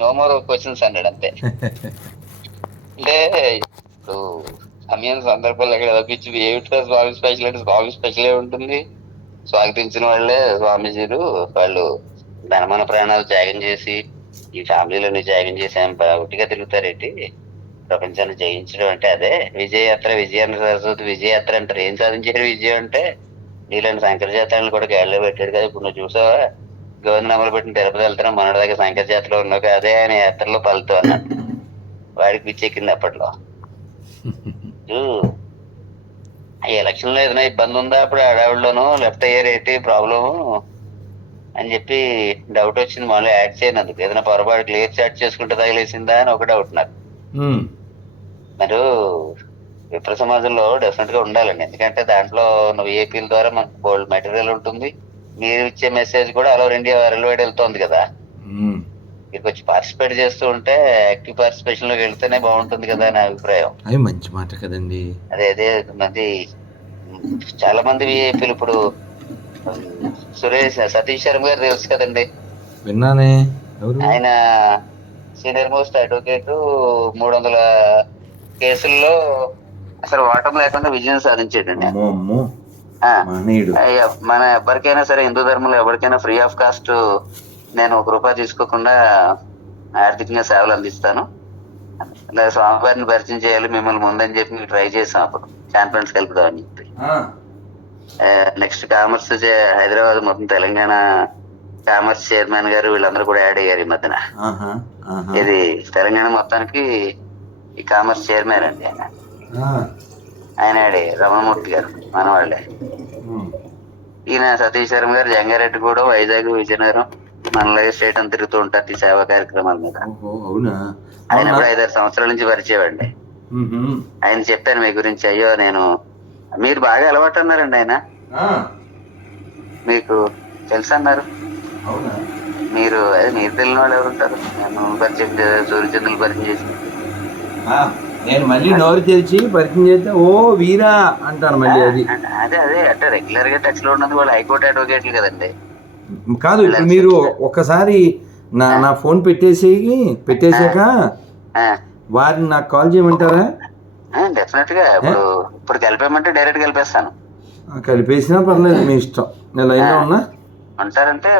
No more questions అన్నాడు అంతే అంటే ఇప్పుడు సమయం సందర్భాలు ఎక్కడ తప్పించి ఏమిటో స్వామి స్పెషల్ అంటే స్వామి స్పెషల్ ఉంటుంది. స్వాగతించిన వాళ్ళే స్వామీజీలు వాళ్ళు ధనమాన ప్రాణాలు త్యాగం చేసి ఈ ఫ్యామిలీలోని త్యాగం చేసి ఒకటిగా తిరుగుతారేంటి? ప్రపంచాన్ని జయించడం అంటే అదే. విజయయాత్ర విజయాన్ని సరస్వతి విజయయాత్ర అంటారు ఏం సాధించారు విజయం అంటే నీలాంటి శంకర జాతరలు కూడా గాలిలో పెట్టాడు కదా. ఇప్పుడు నువ్వు చూసావా? గోవిందనామాలు పెట్టిన తిరుపతి వెళ్తాను మనోడి దగ్గర ఉన్నావు కదా, అదే ఆయన యాత్రలో ఫలితం అన్నాడు. వాడికి పిచ్చెక్కింది అప్పట్లో. ఈ ఎలక్షన్లో ఏదైనా ఇబ్బంది ఉందా అప్పుడు హడావిడిలోను లెఫ్ట్ అయ్యారు ఏంటి ప్రాబ్లమ్ అని చెప్పి డౌట్ వచ్చింది. మళ్ళీ యాడ్ చేయనందుకు. ఏదైనా పొరపాటు క్లియర్ చాట్ చేసుకుంటే తగిలేసిందా అని ఒక డౌట్ నాకు. మరి విప్ర సమాజంలో డెఫినెట్గా ఉండాలండి. ఎందుకంటే దాంట్లో విఐపీల ద్వారా మనకు బోల్డ్ మెటీరియల్ ఉంటుంది. మీరు ఇచ్చే మెసేజ్ కూడా అలా ఇండియా వరల్డ్ వెళ్తోంది కదా. ఉమ్. మీరు వచ్చి పార్టిసిపేట్ చేస్తూ ఉంటే యాక్టివ్ పార్టిసిపేషన్లోకి వెళ్తేనే బాగుంటుంది కదా నా అభిప్రాయం. అవి మంచి మాట కదండి. అదే అదే మంది చాలా మంది విఐపీలు ఇప్పుడు సురేష్ సతీష్ శర్మ గారు తెలుసు కదండి. విన్నానే. ఆయన సీనియర్ మోస్ట్ అడ్వకేట్ మూడు వందల కేసుల్లో అసలు ఓటం లేకుండా విజయం సాధించాడండి మన ఎవరికైనా సరే హిందూ ధర్మంలో ఎవరికైనా ఫ్రీ ఆఫ్ కాస్ట్ నేను ఒక రూపాయి తీసుకోకుండా ఆర్థికంగా సేవలు అందిస్తాను. అలా స్వామివారిని పరిచయం చేయాలి మిమ్మల్ని ముందని చెప్పి మేము ట్రై చేసాం అప్పుడు. కాన్ఫరెన్స్ కలుపుదామని చెప్పి. నెక్స్ట్ కామర్స్ హైదరాబాద్ మొత్తం తెలంగాణ కామర్స్ చైర్మన్ గారు వీళ్ళందరూ కూడా యాడ్ అయ్యారు ఈ మధ్యన. ఇది తెలంగాణ మొత్తానికి ఈ కామర్స్ చైర్మన్ అండి ఆయన. ఆ, ఆయన యాడ్ అయ్యారు రమణమూర్తి గారు మన వాళ్ళే ఉమ్. ఈయన సతీష్ శర్మ గారు జంగారెడ్డి కూడా వైజాగ్ విజయనగరం మనలాగే స్టేట్ అంతా తిరుగుతూ ఉంటారు ఈ సేవా కార్యక్రమాల మీద. ఆయన? కూడా ఐదారు సంవత్సరాల నుంచి పరిచయం అండి ఉహుం. ఆయన చెప్పాను మీ గురించి అయ్యో నేను మీరు బాగా అలవాటు అన్నారండి ఆయన. మీకు తెలుసు అన్నారు. మీరు అదే మీరు తెలియని వాళ్ళు ఎవరు ఉంటారు? నేను పరిచయం సూర్యచంద్రులు పరిచయం చేసి. నేను మళ్ళీ నోరు తెరిచి పరిచయం చేస్తే ఓ వీరా అంటాను మళ్ళీ అది. అదే అదే అంటే రెగ్యులర్గా టచ్లో ఉన్నది వాళ్ళు హైకోర్టు అడ్వకేట్లు కదండి. కాదు ఇప్పుడు మీరు ఒక్కసారి నా నా ఫోన్ పెట్టేసి పెట్టేశాక వారిని నాకు కాల్ చేయమంటారా? డెఫినెట్గా. ఇప్పుడు ఇప్పుడు కలిపేమంటే డైరెక్ట్ కలిపేస్తాను. కలిపేసినా పర్లేదు మీ ఇష్టం. నేను లైన్లో ఉన్నా? ఉంటారంటే